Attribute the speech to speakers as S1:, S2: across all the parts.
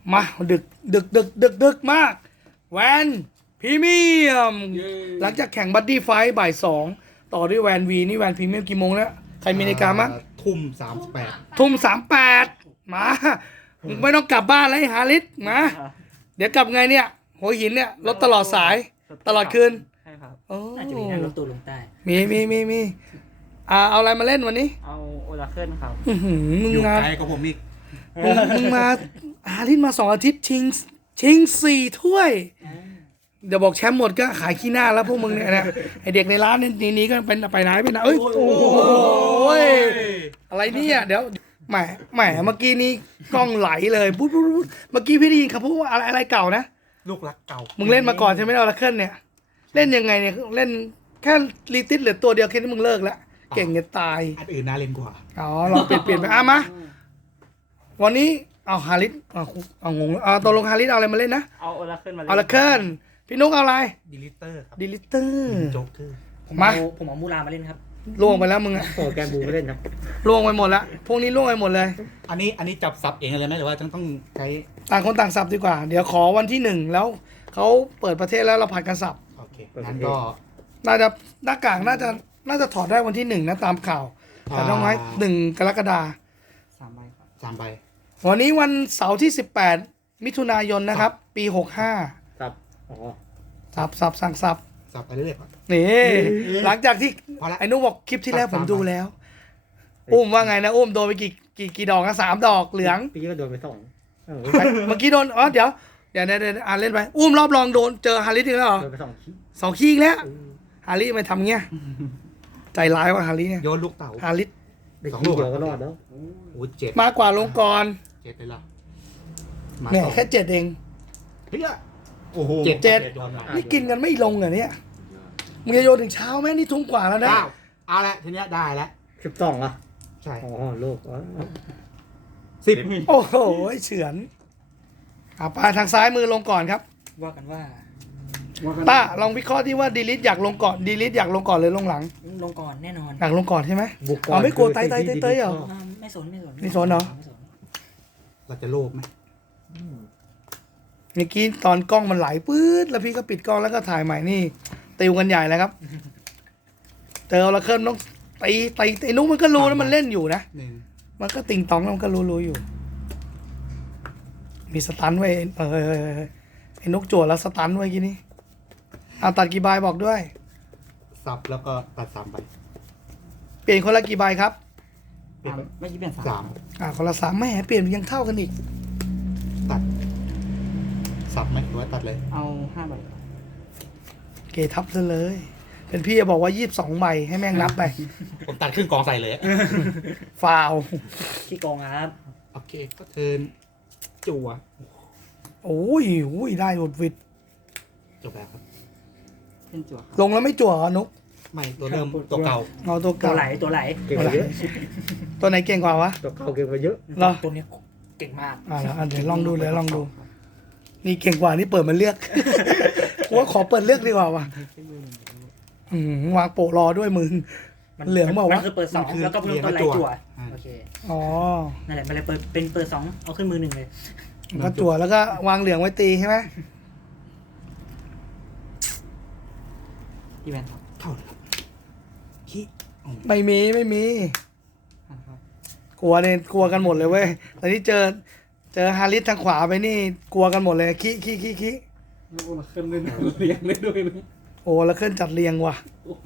S1: มาดึกมากแวนพรีเมียมหลังจากแข่งบัดดี้ไฟท์บ่าย2ต่อด้วยแวนวีนี่แวนพรีเมียมกี่โมงแล้วใครมีนาฬิกามั้ง
S2: 38
S1: ทุ่ม38มามึงไม่ต้องกลับบ้านแล้วไอ้ฮาริสมาเดี๋ยวกลับไงเนี่ยหัวหินเนี่ยรถตลอดสายตลอดคืน
S3: ใช่ครับ
S1: โอ้
S4: น่าจะมีนั่งรถตู้ลงใต้
S1: มีเอาอะไรมาเล่นวันนี้
S3: เอาโอราเคิลครับ
S1: มึง
S2: อยู่
S1: มา
S2: ไกลกับผมอีก
S1: มึงมาฮาริสมา2 อาทิตย์ชิง4 ถ้วย เดี๋ยวบอกแชมป์หมดก็ขายขี้หน้าแล้วพวกมึงเนี่ยนะไอเด็กในร้านนี้ก็เป็นไปไหนเอ้ยโอ้ยอะไรเนี่ยเดี๋ยวแหมเมื่อกี้นี้กล้องไหลเลยปุ๊บเมื่อกี้พี่ได้ยินเขาพูดว่าอะไรเก่านะ
S2: ลูกรักเก่า
S1: มึงเล่นมาก่อนใช่ไหมเอาละเคลื่อนเนี่ยเล่นยังไงเนี่ยเล่นแค่รีติสเหลือตัวเดียวแค่นี้มึงเลิกแล้วเก่งจะตาย
S2: อันอื่นน่าเล่นกว่า
S1: อ๋อเราเปลี่ยนไปมาวันนี้เอาฮาริสเอางงเอาตกลงฮาริสเอาอะไรมาเล่นนะ
S3: เอาโอราเคิลมาเล่น
S1: เอาละเคลื่อนพี่นุ๊กเอาอะไร
S2: ดีลิเตอร์ครับ
S1: ดิลิเตอร์
S2: โจ๊กเกอร์
S4: ผม
S1: มา
S4: เอามูลามาเล่นครับ
S1: ล่วงไปแล้วมึงอะ
S4: โอ้แกบูมาเล่นครับ
S1: ล่วงไปหมดแล้วพวกนี้ล่วงไปหมดเลย
S2: อันนี้จับซับเองเลยไหมหรือว่าต้องใช้
S1: ต่างคนต่างสับดีกว่า เดี๋ยวขอวันที่1แล้วเขาเปิดประเทศแล้วเราผัดกันสับ
S2: โอเคงั้นก็
S1: น่าจะหน้ากากน่าจะถอดได้วันที่1นะตามข่าวแต่ต้องให้1 กรกฎาคม
S3: 3 ใบครับ
S2: 3 ใบ
S1: วันนี้วันเสาร์ที่18 มิถุนายนนะครับ ปี65
S4: ครับอ๋อ
S1: สับสั่งสับ
S2: ซับไปเรื่อยๆก่อน
S1: นี่หลังจากที่
S2: พอละ
S1: ไอ้นุ๊กบอกคลิปที่แล้ว
S2: สับ
S1: ผมดูแล้ว อุ้มว่าไงนะอุ้มโดนไปกี่ดอกนะ3 ดอกเหลือง
S4: ปีก็โดนไป2
S1: เมื่อกี้โดนเดี๋ยวอ่านเล่นไปอุ้มรอบรองโดนเจอฮาริสอีกแล้วเหรอ
S4: โดนไป2ขี้
S1: 2 ขี้อีกแล้วฮาริสไม่ทำเงี้ยใจร้ายว่ะฮาริสเนี่ย
S2: โยนลูกเต๋า
S1: ฮาริส
S4: ได้ขี้เดียวก็รอดแล้ว
S2: โอ้เจ็ด
S1: มากกว่าลงกร
S2: เจ็ดเลยเหรอ
S1: เนี่ยแค่7เอง
S2: เฮ้ยโอ้โห
S1: เจ็ด นี่กินกันไม่ลงเหรอเนี่ยมึงจะโยนถึงเช้าไหมนี่ทุ่มกว่าแล้วนะ
S2: เอาละทีเนี้ยได้แล้ว
S4: 12อ่ะ
S2: ใช่
S4: อ๋อโลกอ๋อ
S2: 10
S1: โอ้โหเฉือนไปทางซ้ายมือลงก่อนครับ
S4: ว่ากันว่า
S1: ต้าลองวิเคราะห์ที่ว่าดีลิทอยากลงก่อนดีลิทอยากลงก่อนหรือลงหลัง
S4: ลงก่อนแน่นอน
S1: อยากลงก่อนใช่ไหม
S4: บุกก่อน
S1: เอาไม่กลัวไต่เหรอ
S4: ไม่สน
S1: ไม่สนเหรอ
S4: ไม่สน
S2: เราจะโลภไหม
S1: เมื่อกี้ตอนกล้องมันไหลปื๊ดแล้วพี่ก็ปิดกล้องแล้วก็ถ่ายใหม่นี่ติวกันใหญ่เลยครับเจอละเคลื่อนต้องตีไอ้นุ๊กมันก็รู้นะมันเล่นอยู่นะ
S2: 1
S1: มันก็ติงตองแล้วมันก็รู้อยู่ มีสตันไว้ไอ้นกจั่วแล้วสตันไว้กี่นี้เอาตัดกี่ใบบอกด้วย
S2: ซับแล้วก็ตัด3 ใบ
S1: เปลี่ยนคนละกี่ใบครับ
S2: เปลี่ยนไป
S3: ไม่ยี่เป็น
S2: 3
S1: คนละ3แม่เปลี่ยนยังเท่ากันอีก
S2: ตัดซับไหมหรือว่าตัดเลย
S3: เอา5 ใบ
S1: เกทับซะเลย เป็นพี่จะบอกว่า22 ใบให้แม่งนับไป
S2: ผมตัดครึ่งกองใส่เลย
S1: ฟาว
S4: ขี้โกงครับ
S2: โอเคก็เทิร์นจั่ว
S1: โอ้ยได้หมดวิด
S2: จบแล้วครับ
S3: เป็นจั่ว
S1: ลงแล้วไม่จั่วเหรอนุก
S2: ไม่ตัวเริ่มตัวเก่า
S1: เอาตัว
S4: ตัว
S1: เก่า
S4: ไหลเก่งกว่าเยอะ
S1: ตัวไหนเก่งกว่าวะ
S4: ตัวเก่าเก่งกว่าเยอะ
S1: เหรอ
S4: ตัวนี้เก่งมาก
S1: เดี๋ยวลองดูนี่เก่งกว่านี่เปิดมาเลือก ว่าขอเปิดเลือกดีกว่าวะวางโปะรอด้วยมึง เหลืองบอกว่า
S4: มันคือเปิด2แล้วก็เพิ่มตัวไหลจั่วโอเค
S1: อ๋อ
S4: นั่นแหละมันเลยเปิด2เอาขึ้นมือ1เลย
S1: ก็จั่วแล้วก็วางเหลืองไว้ตีใช่ไหม
S3: ยี่เป็นครับ
S2: เท่าไหร่ครับขี้
S1: ไม่มี
S3: ครับ
S1: กลัวเนี่ยกลัวกันหมดเลยเว้ยตอนนี้เจอฮาริสทางขวาไปนี่ กลัวกันหมดเลยขี้
S3: แล้วโอราเคิลเล่นเรียงได้ด้วยนะ
S1: โอ้แล้วเคลื่อนจัดเรียงว่ะ
S3: โอ้โห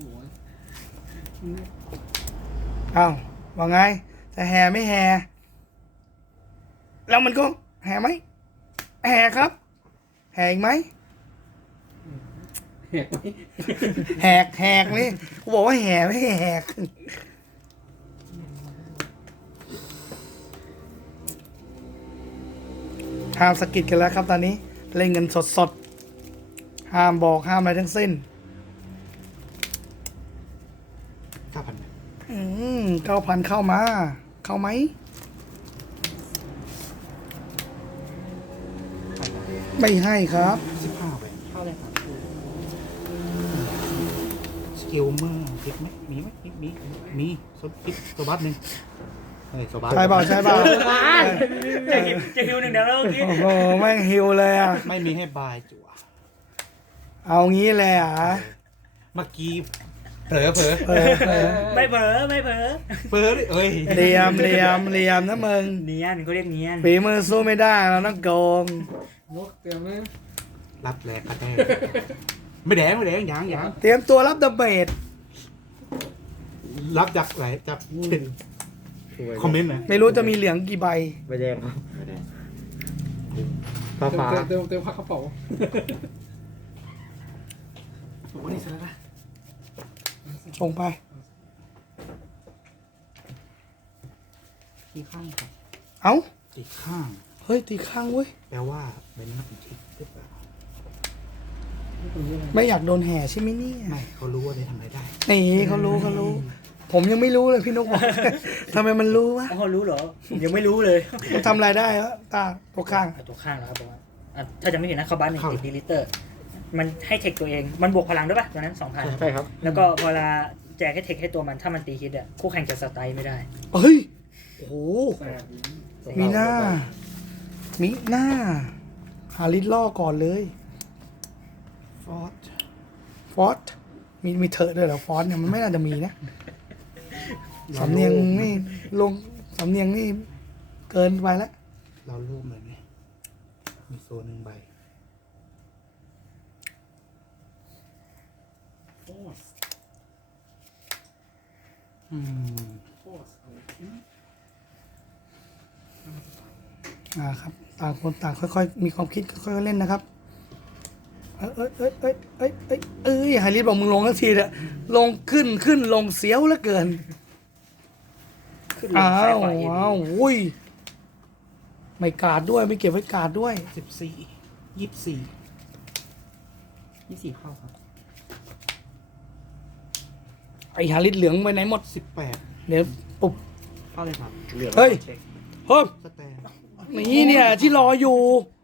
S1: อ้าวว่าไงจะแห่ไม่แห่แล้วมันก็แห่ไหมแห่ครับ แห่อีกไหม
S3: แหกไหม
S1: แหกนี่กูบอกว่าแห่ไม่แหกห้ามสะกิดกันแล้วครับตอนนี้เล่นกันสดห้ามบอกห้ามอะไรทั้งสิ้น
S2: 9,000
S1: 9,000เข้ามา เข้าไหม ไม่ให้ครับ
S2: 15 ใบ
S3: เข้าเลยครับ
S2: สกิลเมอร์พลิกไหมมีไหมมีสดพลิกตัวบัตรหนึ่งฮ้ยโซบา
S1: ใช่เปล่าใช่เปล่า
S4: จะฮิวหนึ่งเดียวแล้วเมื่อกี้
S1: โอ้โหแม่งฮิวเลยอ่ะ
S2: ไม่มีให้บายจั่ว
S1: เอางี้เลยอ่ะ
S2: เมื่อกี้เผลอ
S4: ไม่เผลอไม่เผลอ
S2: เลยเอ้ย
S1: เลียมนะมึง
S4: เนียนเขาเรียกเนียน
S1: ฝีมือสู้ไม่ได้เราต้องโกง
S3: นกเตรียมเลย
S2: รับแรงกระแทกไม่แดงยัง
S1: เตรียมตัวรับดาเมจ
S2: รับจากไหนจากคอมเมนต์นะ
S1: ไม่รู้จะมีเหลืองกี่ใบ
S5: ใบแดงครับ
S2: ไม่แดง
S5: ฟ้าฟ้า
S3: เต็มพักกระเป๋า
S2: วันนี้เสร็จแล้วนะ
S1: ส่งไป
S5: ที่ข้างครับ
S1: เอ้า
S2: ตีข้าง
S1: เฮ้ยตีข้างเว้ย
S2: แปลว่าเป็นนักบินทิพย์หรือเปล่า
S1: ไม่อยากโดนแห่ใช่ไหมเนี่ย
S2: ไม่เขารู้ว่าได้ทำอะไรได้
S1: นี่เขารู้ ผมยังไม่รู้เลยพี่นกบอก ทำไมมันรู้วะ
S4: อ๋อรู้เหรอผมยังไม่รู้เลย
S1: มันทำอะไรได้วะตาตัวข้าง
S4: เอาตัวข้างแล้วครับผมว่าถ้าจะไม่ผิดนะเขาบ้านหนึ่งติดดีลิเตอร์ มันให้เทคตัวเองมันบวกพลังด้วยป่ะตัวนั้น 2,000
S5: ใช่ครับ
S4: แล้วก็เวลาแจกให้เทคให้ตัวมันถ้ามันตีฮิตอ่ะคู่แข่งจะสไตล์ไม่ได้
S1: เฮ้ย โอ้โห
S3: แสบ
S1: มีหน้าหาลิตล่อก่อนเลย
S2: ฟอร์ด
S1: ฟอสมีเถอะด้วยเหรอฟอสเนี่ยมันไม่น่าจะมีนะสำเนียงนี่ลงสำเนียงนี่เกินไปแล้ว
S2: เรารูปเลยไหมมีโซนหนึ่งใบ
S3: โอ้ส
S2: อืม
S3: โอ้ส
S1: ครับต่างคนต่างค่อยๆมีความคิดค่อยๆเล่นนะครับไฮริสบอกมึงลงสักทีเถอะลงขึ้นลงเสียวเหลือเกิน
S4: ขึ้นลง
S1: อ้า
S4: ซ้ายว ขวาเอ็น
S1: อ้าวอุ้ยไม่การ์ดด้วยไม่เก็บไว้การ์ดด้วย
S2: 24
S5: 24เข้าครับ
S1: ไอฮาริสเหลืองไปไหนหมด
S2: 18
S1: เดี๋ยวปุ๊บ
S5: เข้าเลยครับ
S1: เฮ้ยเฮ้ย
S2: สแตน
S1: นี่เนี่ยที่รออยู่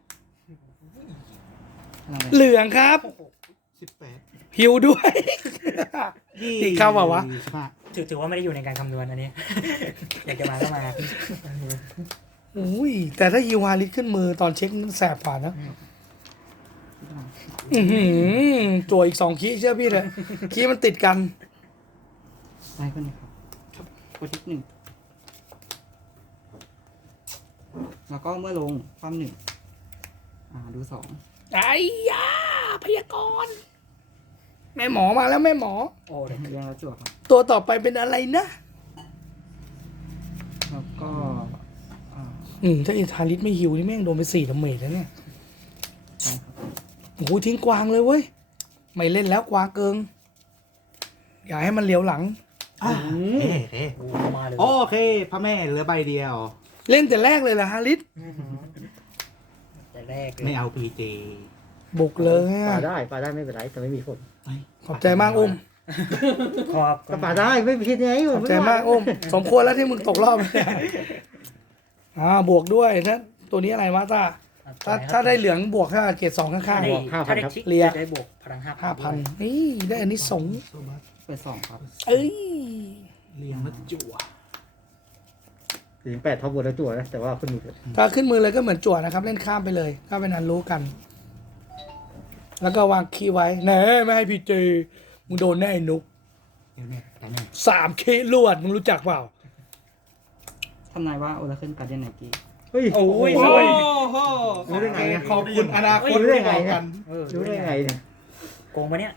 S1: เหลืองครับ
S2: 18
S1: หิวด้วย อีกเข้าเปล่าวะ
S2: 25
S4: ถือว่าไม่ได้อยู่ในการคำนวณอันนี้ อยากจะมาก็มา
S1: อุ้ยแต่ถ้าฮิวฮาริสขึ้นมือตอนเช็คมันแสบฝ่านะตัวอีก2 คีย์เชื่อพี่เลยคีย์มันติดกัน
S5: ได้ขึ้นเลยครับกดทิก1แล้วก็เมื่อลงความ1ดู2
S1: ไอ้ยาพยากรณ์แม่หมอมาแล้วแม่หมอ
S4: โอ้เดี๋ยว
S5: เรียงแล้วจั่วครับ
S1: ตัวต่อไปเป็นอะไรนะ
S5: แล้วก็อ่า
S1: ถ้าอินทาริสไม่หิวนี่แม่งโดนไป4 ดาเมจแล้วเนี่ย
S5: ใช่ครับ
S1: โอ้โหทิ้งกวางเลยเว้ย ไม่เล่นแล้วกวางเกิง อย่าให้มันเหลียวหลัง
S4: โอ้มาเลย
S2: โอเคพระแม่เหลือใบเดียว
S1: เล่นแต่แรกเลยล่ะฮาริส
S4: แต่แรกเลย
S2: ไม่เอาพีเจ
S1: บุกเลย
S5: ป่า
S1: อะ
S5: ได้ป่าได้ไม่เป็นไรแต่ไม่มีผล
S1: ขอบใจมากอุ้ม
S4: ขอบ
S5: ก็ป่าได้ไม่ผิดไง
S1: ขอบใจมากอุ้ม สมควรแล้วที่มึงตกรอบเนี่ยบวกด้วยถ้าตัวนี้อะไรวะต้าถ้าได้เหลืองบวกถ้าเกรด2ข้าง
S4: ถ้าได้ทิก
S1: เลีย
S4: จะได้บวกพลัง
S1: ๆ 5,000นี่ได้อันนี้สงส์
S5: เปิด2ครับ
S1: เอ้ย
S2: เรียงแล้วจั่ว
S5: ถึง8เท่าบนแล้วจั่วนะแต่ว่าขึ้นมือเถอะ
S1: ถ้าขึ้นมือเลยก็เหมือนจั่วนะครับ เล่นข้ามไปเลยก็เป็นอันรู้กัน แล้วก็วางคีย์ไว้แหน่ไม่ให้พี่เจมึงโดนแน่ไอ้นุก
S2: เดี๋ยวแม่แต่แม่
S1: 3 คีย์ลวดมึงรู้จักเปล่า
S5: ทำนายว่าโอราเคิลการเดียนไนกี้เฮ้ย
S4: โอ้ย
S2: โอ้
S4: สวย
S2: โห
S5: รู้ได้ไงอะ
S2: ขอบคุณอนาคต
S5: รู้ได้ไง
S2: ที่บอก
S5: เนี่
S2: กั
S5: ย
S2: น
S5: รู้ได้ไงเนี่ย
S4: โกงปะเนี่ย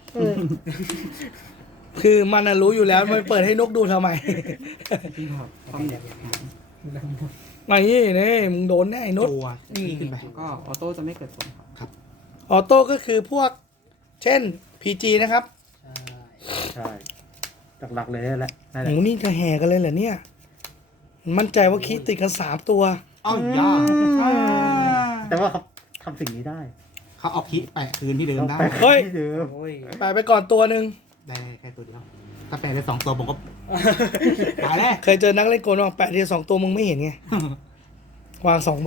S1: คือมันน่ะรู้อยู่แล้วมันเปิดให้นกดูทำไม
S5: พี่ครับความเด็ก
S1: มานี่นี่มึงโดนแน่ไอ้นุช
S2: จั่วนี่ขึ้นไป
S5: ก็ออโต้จะไม่เกิดผลครับ
S1: ออโต้ก็คือพวก เช่น PG นะครับ
S5: ใช่หลักๆเลยนั่นแหละ
S1: โหนี่จะแห่กันเลยเหรอเนี่ย มั่นใจว่าคีย์ติดกัน3 ตัว
S2: อ้าวยา
S5: แต่ว่าเขาทำสิ่งนี้ได้
S2: เขาเอาคิแปะคืนที่เดิมได้
S1: เฮ้ย
S5: เดิม
S4: โอ้ย
S1: ไปก่อนตัวหนึ่ง
S2: ได้แค่ตัวเดียวถ้าแปะได้2 ตัวผมก็ตายแล้ว
S1: เคยเจอนักเล่นโกนวางแปะที2 ตัวมึงไม่เห็นไง วาง2 ใบ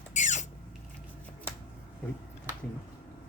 S5: จริง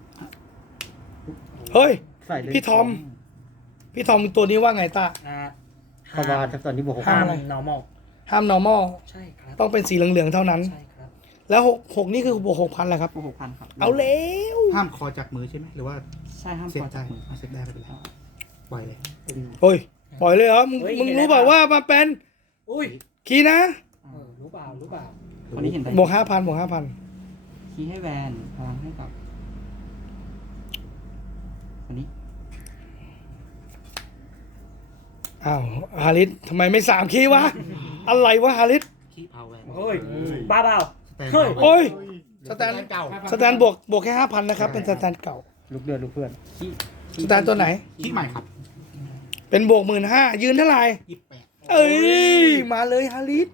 S1: เฮ้ย
S5: ใส่เลย
S1: พี่ทอม พี่ทอมตัวนี้ว่าไงตา
S4: อ่า
S5: คาบาครับตอนนี้บวก
S1: ห้า
S4: ห้าม
S1: อะไร
S4: normal
S1: ห้าม normal
S4: ใช่ครับ
S1: ต้องเป็นสีเหลืองๆเท่านั้น
S4: ใช่ครับ
S1: แล้ว6นี่คือบวก 6,000แหละครับ
S5: บวก6,000ครับ
S1: เอาแล้ว
S2: ห้ามคอจากมือใช่ไหมหรือว่า
S5: ใช่ห้าม
S2: เซ็ต
S5: คอ
S2: ได้
S5: จากมือ
S2: เซ็ตได้ไม่เป็นไรปล่อยเลย
S1: เฮ้ยปล่อยเลยเหรอมึงรู้เปล่าว่ามันเป็น
S4: อุ้ย
S1: คีย์นะ
S4: รู้เปล่ารู้เปล่า
S5: คนนี้เห็นได้
S1: บวก 5,000บวก
S5: คีย์ให้แวนพลังให้กับคนนี้
S1: 5,000อ้าวฮาริสทำไมไม่3คีย์วะ อะไรวะฮาริส
S2: ขี้เผาแวน
S4: เฮ้ยบ้าเปล่า
S2: สแตน
S4: เฮ้ย
S1: โอ้ย
S2: สแตนเก่า
S1: สแตนบวกแค่ 5,000นะครับเป็นสแตนเก่า
S3: ลูกเดือดลูกเพื่อน
S5: คีย์
S1: สแตนตัวไหน
S2: ขี้ใหม่ครับ
S1: เป็นบวก 15,000ยืนเท่าไหร่
S2: 28
S1: เอ้ยมาเลยฮาริส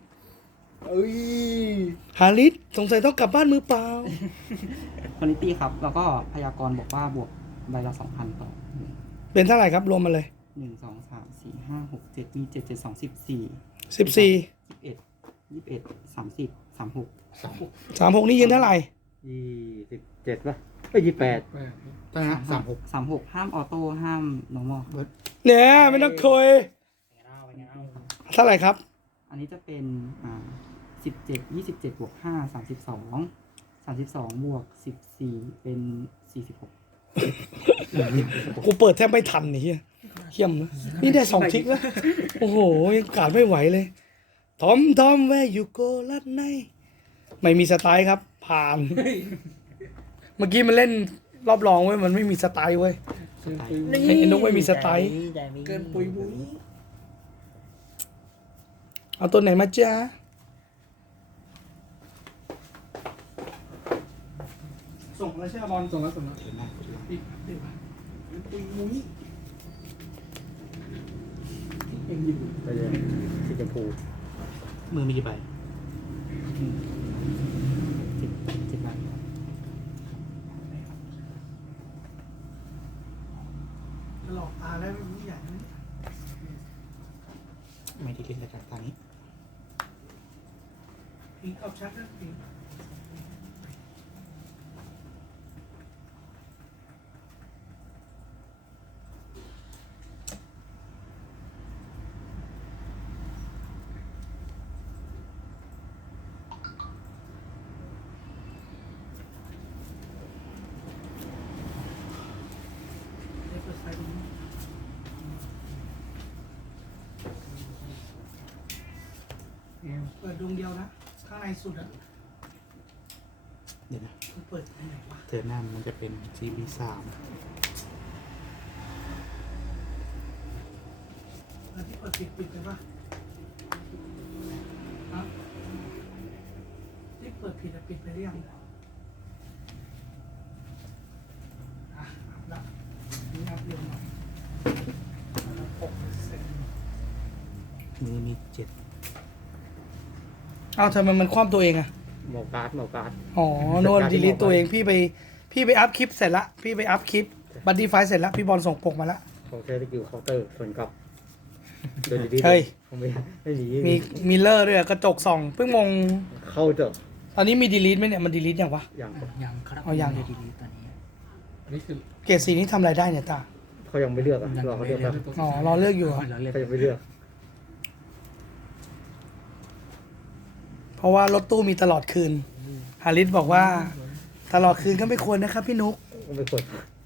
S1: ฮาริสสงสัยต้องกลับบ้านมือเปล่า
S5: คนนี้ตีครับ แล้วก็พยากรณ์บอกว่าบวกใบละ 2,000 ต่อ
S1: เป็นเท่าไหร่ครับรวมมาเลย
S5: 1 2 3 4 5 6 7มี7 7 2 14
S1: 14
S5: 21 30 36
S1: 36นี่ยืนเท่าไหร่
S3: 27ป่ะเอ้ย28
S2: ตอนนั้น36
S5: 36ห้ามออโต้ห้าม normal
S1: เนี่ยไม่ต้องคุยเท่าไหร่ครับ
S5: อันนี้จะเป็น17 27บวก5 32บวก14เป็น46
S1: กูเปิดแทบไม่ทันนี่เฮียเขี้ยมนะนี่ได้2ทิกแล้ว โอ้โห ยังกาดไม่ไหวเลย ทอมแวร์ยูโกลัดไนไม่มีสไตล์ครับ ผ่าน เมื่อกี้มันเล่นรอบรองเว้ย มันไม่มีสไตล์เว้ย ไอ้นกไม่มีสไตล์
S4: เกินปุยบุย
S1: เอาตัวไหนมาจ้าส่งแล้วใช่ไหมบอล
S3: ส่งแล้วส่งแล้ว
S2: เดินหน้ากดหลัง
S3: ไปเลยสีชมพู
S2: มือมีกี่ใบ
S5: 10 ใบ
S1: หลอกตาแล้วไม่ใหญ่
S2: ไม่ได้เล่นรายการทางนี้
S1: พิงกับชัดนะพิง เปิดดวงเดียวนะ ข้างในสุดอ่ะ
S2: เดี๋ยวนะ
S1: คือเปิดตรงไหนวะ
S2: เธอหน้ามันจะเป็น CB3
S1: แล้วที่เปิดปิดไปปะฮะที่เปิดผิดอะปิดไปหรือยังอ่ะอัพละนี่อัพเร็วหน่อย6%
S2: มือมี
S1: อ้าวทำไมมันคว่ำตัวเองอะ
S3: หมอการ์ด
S1: อ๋อโน่นดีลิทตัวเองพี่ไปอัพคลิปเสร็จละพี่ไปอัพคลิปบัดดี้ไฟล์เสร็จละพี่บอลส่งปกมาละ
S3: ของเทสกิลเคาน์เตอร์ส่วนกับเดินดี
S1: เฮ้ย
S3: ผมไม่มี
S1: มีมิลเลอร์ด้วยอะกระจกส่องเพิ่งมอง
S3: เข้าเถอะ
S1: ตอนนี้มีดีลิทไหมเนี่ยมันดีลิทยังวะ
S3: อย่าง
S4: ยังครับ
S1: เอายัง
S4: ไม่ได้ดีๆตอนนี้
S3: อันนี้คือ
S1: เกรดสีนี้ทำอะไรได้เนี่ยตา
S3: เขายังไม่เลือกอ่ะรอเขาเลือกแบบ
S1: อ๋อรอเลือกอยู่เหรอ
S4: เราเล่น
S3: เขายังไม่เลือก
S1: เพราะว่ารถตู้มีตลอดคืนฮาริสบอกว่าตลอดคืนก็ไม่ควรนะครับพี่นุก
S3: ไม่กด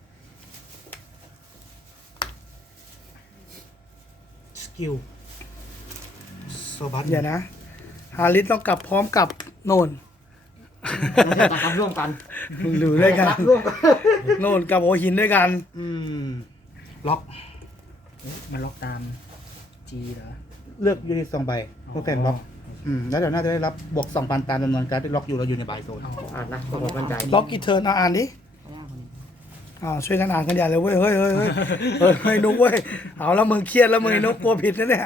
S2: สกิลโซบัส
S1: เดี๋ยวนะฮาริสต้องกลับพร้อมกับโน่น
S3: ไม่ใช่ตัดร่วมกัน
S1: หรือด้วยกัน
S3: ร่วมกัน
S1: โน่นกับโอหินด้วยกัน
S2: ล็อก
S4: มันล็อกตาม G เหรอ
S2: เลือกยูนิต2ใบโปรแกรมล็อกแล้วเดี๋ยวน่าจะได้รับบวก 2,000 ตามจำนวนการ์ดที่ล็อกอยู่เราอยู่ในบายโซน
S3: อ่านนะขอความมั่นใจ
S1: ล็อกกี่เทิร์นอ่านดิ
S5: ไม่ยากคนนี้
S1: ช่วยกันอ่านกันใหญ่เลยเว้ยเฮ้ยนุกเว้ยเอาแล้วมึงเครียดแล้วมึงไอ้นุกกลัวผิดนะเนี่ย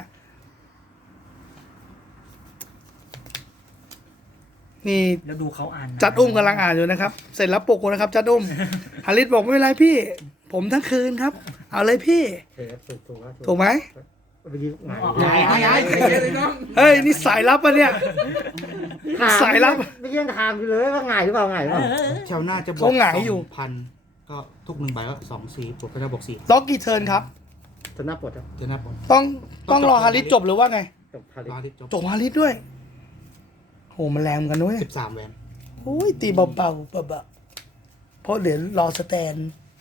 S1: นี่
S4: แล้วดูเขาอ่านนะ
S1: จัดอุ้มกำลังอ่านอยู่นะครับ เสร็จแล้วปลุกนะครับ จัดอุ้มฮาริสบอกไม่เป็นไรพี่ ผมทั้งคืนครับ เอาเลยพี่
S3: เฮ้ยถูกแล้ว
S1: ถูกไหม
S3: ไปยืมหงาย
S2: ย้าย
S1: เฮ้ยนี่สายลับปะเนี่ย สายลับ
S3: ไม่ยังถามอยู่เลยว่าหงายหรือเปล่าหงายหรือเปล่า
S2: ชาวหน้าจะบว
S1: เขา
S2: ก
S1: หงายอยู่
S2: 2,000 ก็ทุก1ใบก็2-4บวกก็จะบวก4
S1: ล็อกกี่เทิร์นครับ
S3: จะหน้าปวดครับ
S2: เจอหน้าผม
S1: ต้องรอฮาริสจบหรือว่าไง
S3: ไป
S6: จบพาริ
S2: รอ
S6: ส
S2: ที่จบ
S1: จบฮาริสด้วยโหมันแรงเหมือนกันด้วย
S2: 13แวน
S1: โอ้ยตีเบาๆเบาๆเพราะเดี๋ยวรอสแตน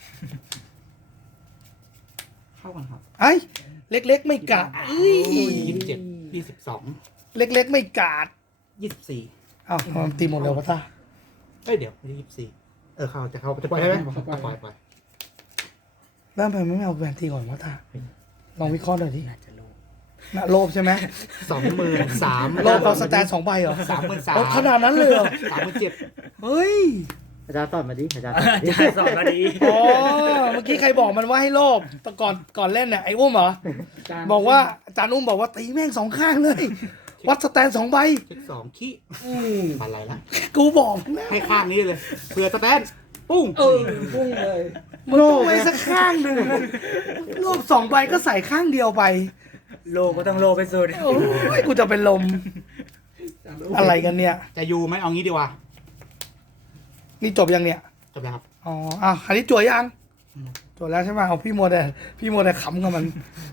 S5: เข้ากันครับ
S1: ไอ้ยเล็กๆไม่กาดเอ้ย
S2: 27 22
S1: เล็กๆไม่กาด
S2: 24
S1: อ้าวมันตีหมดเลยวะท่า
S2: เอ้ยเดี๋ยวไม่ได้24เข้าจะปล่อยใช่ไหมปล่อย
S1: แล้วทำไมไม่เอาแบนตีก่อนวะท่าลองวิเคราะห์หน่อยดิ
S4: น่าจะโลภ
S1: น่ะโลภใช่ไหม
S2: 23,000
S1: โลภเอาสแตน2 ใบเหรอ
S2: 33,000
S1: โอ้ขนาดนั้นเลยเหรอ
S2: 37,000
S1: เฮ้ย
S6: อาจารย์สอนมาดิอาจารย์
S4: อาจารย์สอนมาดี
S1: อ๋อเมื่อกี้ใครบอกมันว่าให้โลภแต่ก่อนเล่นเนี่ยไอ้อุ้มเหรอบอกว่าอาจารย์อุ้มบอกว่าตีแม่งสองข้างเลย วัดสแตน2 ใบ
S2: เช็ค2ขี้ปันไรละ
S1: กูบอกแล้ว
S2: ให้ข้างนี้เลยเผื่อสแตนปุ้ง
S3: พุ่งเลย
S1: มันต้องไว้สักข้างหนึ่งนะโลภ2 ใบก็ใส่ข้างเดียวไป
S4: โลก็ต้องโลไปสุด
S1: โอ้ยกูจะเป็นลมอะไรกันเนี่ย
S2: จะอยู่ไหมเอางี้ดีกว่า
S1: นี่จบยังเนี่ย
S2: จบแล้วครับ
S1: อ๋ออ้าวอันนี้จั่วยังจั่วแล้วใช่ไหมเอาพี่โมวแต่ขำกับมัน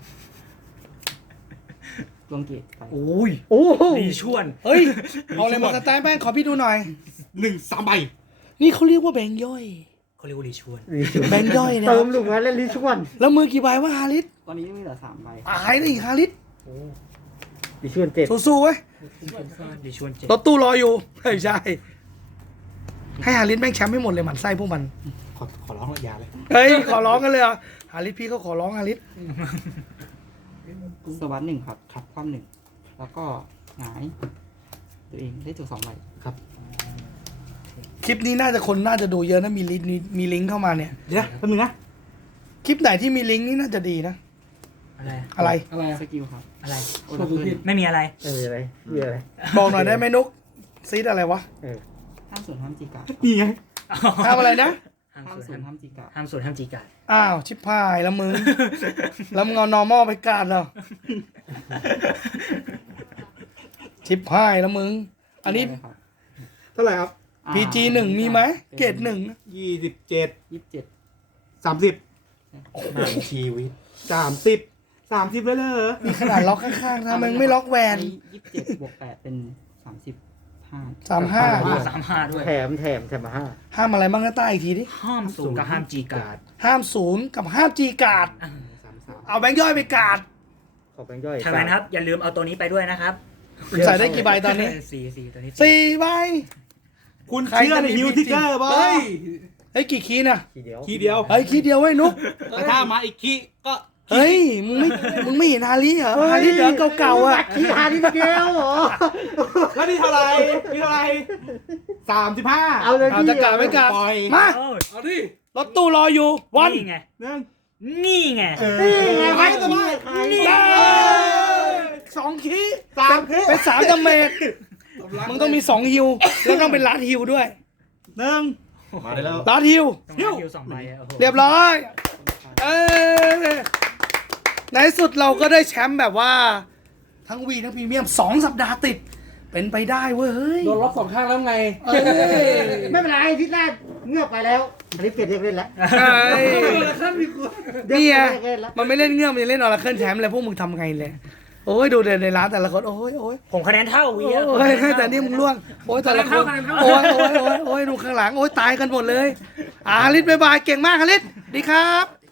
S5: ลงเกตไป
S4: โอ้ย
S6: โอ้
S4: ดีชวน
S1: เฮ้ยเอาอะไรมาสแตนแม่งขอพี่ดูหน่อย
S2: 3 ใบ
S1: นี่เขาเรียกว่าแบงค์ย่อย
S4: เขาเรียกว่าดีชวน
S1: แบงค์ย่อยนะ
S6: เติมหลุมมาเล่นลิชวัน
S1: แล้วมือกี่ใบวะฮาริส
S5: ตอนนี้มีเหลือ3 ใบ
S1: ตายเลยอีกฮาริส
S6: ลิชวัน7
S1: สู้ๆเว้ย
S4: ดีชวนเจ็ด
S1: รถตู้รออยู่ไม่ใช่ ให้ฮาริสแม่งแชมป์ให้หมดเลยหมันไส้พวกมัน
S2: ขอร้องละอยาเลย
S1: เฮ้ย ขอร้องกันเลยเหรอ่ะฮาริสพี่เขาขอร้องฮาริส
S5: สวัสด1ครับความ1แล้วก็หงาย ตัวเองได้จุด2 ใบ
S1: คลิปนี้คนน่าจะดูเยอะนะมีลิงก์เข้ามาเนี่ย
S2: เดี๋ยวแป๊บนึงนะ
S1: คลิปไหนที่มีลิงก์นี่น่าจะดีนะ
S4: อะไร
S1: อะไร
S3: อะไรอะ
S5: สกิลครับ
S4: อะไร
S5: โอนาเคิล
S4: ไม่มีอะไร
S6: อะไรมีอะไร
S1: บอกหน่อยได้ไหมนุกซีดอะไรวะ
S5: ห้ามสวนห้ามจีการ
S2: นี่ไง
S1: ทำอะไรนะ
S4: ห้าม
S5: ห้าม
S4: ส
S5: ส
S4: ว
S5: วน นห้ามจีการ
S4: ห้ามสวนห้ามจีการ
S1: อ้าว ชิบพายแล้วมึง แล้วมึงเอา normal ไปกาดเหรอชิบพายแล้วมึง อันนี้
S5: ได้ครับ
S2: เท่าไหร่ครับ
S1: PG 1มีไหมเกรด1
S2: 27
S5: 27
S2: 30
S4: มาชีวิต
S2: 30เลยเหรอ
S1: มีขนาดล็อกข้างๆทำไมไม่ล็อกแวน
S5: 27บวก8เป็น35
S1: 35
S4: 35ด้วย
S6: แถมมาห้า
S1: ห้ามอะไรบ้างนะใต้อีกทีดิ
S4: ห้ามสูงกับห้ามจีการ
S1: ห้าม0กับห้าม G กาด
S2: 33
S1: เอาแบงค์ย่อยไปกาด
S6: ขอแบงค์ย่อย
S4: ทางนั้นครับ อย่าลืมเอาตัวนี้ไปด้วยนะครับ
S1: ใส่ได้กี่ใบตอนนี้
S4: สี่ตัวนี้
S1: 4 ใบ
S2: คุณเชื่อในฮิวทิกเกอร์ป่ะ
S1: เฮ้ยกี่คีย์น่ะ
S6: ทีเดียว
S2: ทีเดียว
S1: เฮ้ยคีย์เดียวไว้นุ๊ก
S2: แต่ถ้ามาอีกคีก็
S1: เฮ้ย มึงไม่เห็นฮาริเหรอฮาริเดี๋ยวเก่าๆอ่ะ
S6: ทีหาทีเดียวเหรอ
S2: แล้วนี่เท่าไหร่35
S6: เอาเลย
S1: เอา
S6: พี่
S1: จะกาดไม่กาด
S2: ปล่อย
S1: มา
S4: โอ้ย
S3: เอาดิ
S1: รถตู้รออยู่วัน
S4: นี่ไง
S2: หนึ่ง
S4: นี่ไง
S6: นี่ไง
S2: ไว้สบาย
S4: นี่
S1: เย้2 คีย์
S2: 3คี
S1: เป็น3ดาเมจมึงต้องมี2ฮิวแล้วต้องเป็นลัดฮิวด้วย
S2: หนึ่งมาได้แล้ว
S1: ลัดฮิว
S4: ต้องให้คิว2 ใบอะโอ้โห
S1: เรียบร้อย เอ้ยในที่สุดเราก็ได้แชมป์แบบว่า ทั้งวีทั้งพรีเมียม2 สัปดาห์ติด เป็นไปได้เว้ยเฮ้ย
S3: โดนล็อก2 ข้างแล้วไง
S1: เอ้ย
S6: ไม่เป็นไรทิศแรกเงือกไปแล้ว อันนี้เปลี่ยนเรียกเล่นแล้ว
S1: เอ้ย
S3: ขั้นมีกู
S1: นี่ไง
S6: เล่นแล้ว
S1: มันไม่เล่นเงื่อมมันจะเล่นออราเคิลแชมป์เลยพวกมึงทำไงเลย โอ้ยดูเดินในร้านแต่ละคน โอ้ยโอ้ย
S4: ผมคะแนนเท่าวีอะ
S1: โอ้ยแต่นี่มึงล่วง โอ้ยแต่ละคนโอ้ยโอ้ยโอ้ยโอ้ยดูข้างหลัง โอ้ยตายกันหมดเลยฮาริสบ๊ายบายเก่งมากฮาริสดีครับ